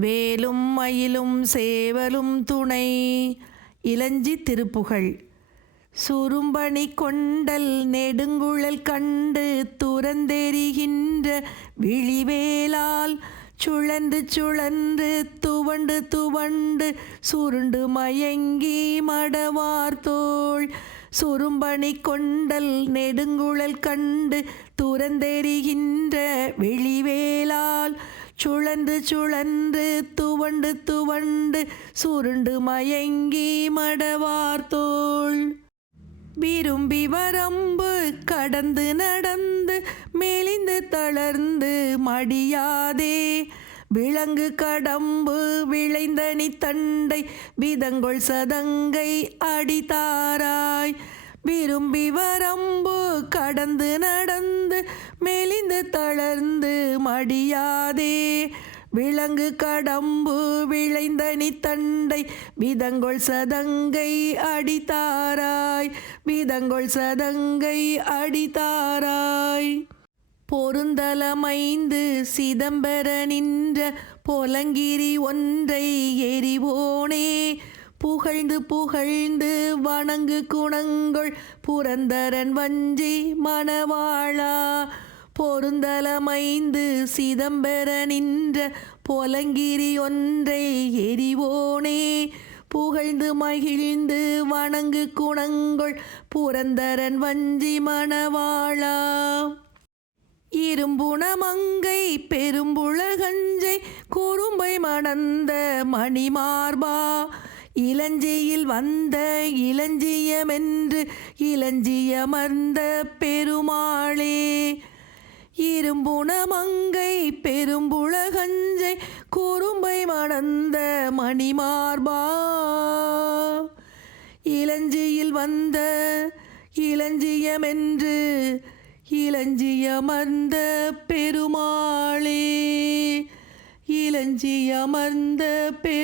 வேலும் மயிலும் சேவலும் துணை. இளஞ்சி திருப்புகழ். சுரும்பணி கொண்டல் நெடுங்குழல் கண்டு துறந்தெறிகின்ற விழிவேலால் சுழன்று சுழன்று துவண்டு துவண்டு சுருண்டு மயங்கி மடவார்த்தோள் சுரும்பணி கொண்டல் நெடுங்குழல் கண்டு துறந்தெறிகின்ற வெளிவேலால் சுழன்று சுழன்று துவண்டு துவண்டு சுருண்டு மயங்கி மடவார்த்தோள் விரும்பி வரம்பு கடந்து நடந்து மெலிந்து தளர்ந்து மடியாதே. விலங்கு கடம்பு விளைந்தனி தண்டை விதங்கொள் சதங்கை அடித்தாராய். விரும்பி வரம்பு கடந்து நடந்து மெலிந்து தளர்ந்து மடியாதே. விலங்கு கடம்பு விளைந்தனி தண்டை விதங்கொள் சதங்கை அடித்தாராய். விதங்கொள் சதங்கை அடித்தாராய். பொருந்தலமைந்து சிதம்பர நின்ற பொலங்கிரி ஒன்றை எரிவோனே. புகழ்ந்து புகழ்ந்து வணங்கு குணங்கள் புரந்தரன் வஞ்சி மணவாழா பொருந்தலமைந்து சிதம்பர நின்ற பொலங்கிரி ஒன்றை எரிவோனே. புகழ்ந்து மகிழ்ந்து வணங்கு குணங்கள் புரந்தரன் வஞ்சி மணவாழா இரும்புணமங்கை பெரும்புழகஞ்சை குறும்பை மணந்த மணிமார்பா. இளஞ்சியில் வந்த இளஞ்சியமென்று இளஞ்சியமர்ந்த பெருமாளே இரும்புணமங்கை பெரும்புலகஞ்சை குறும்பை மணந்த மணிமார்பா இளஞ்சியில் வந்த இளஞ்சியமென்று இளஞ்சியமர்ந்த பெருமாளே இளஞ்சியமர்ந்த பெ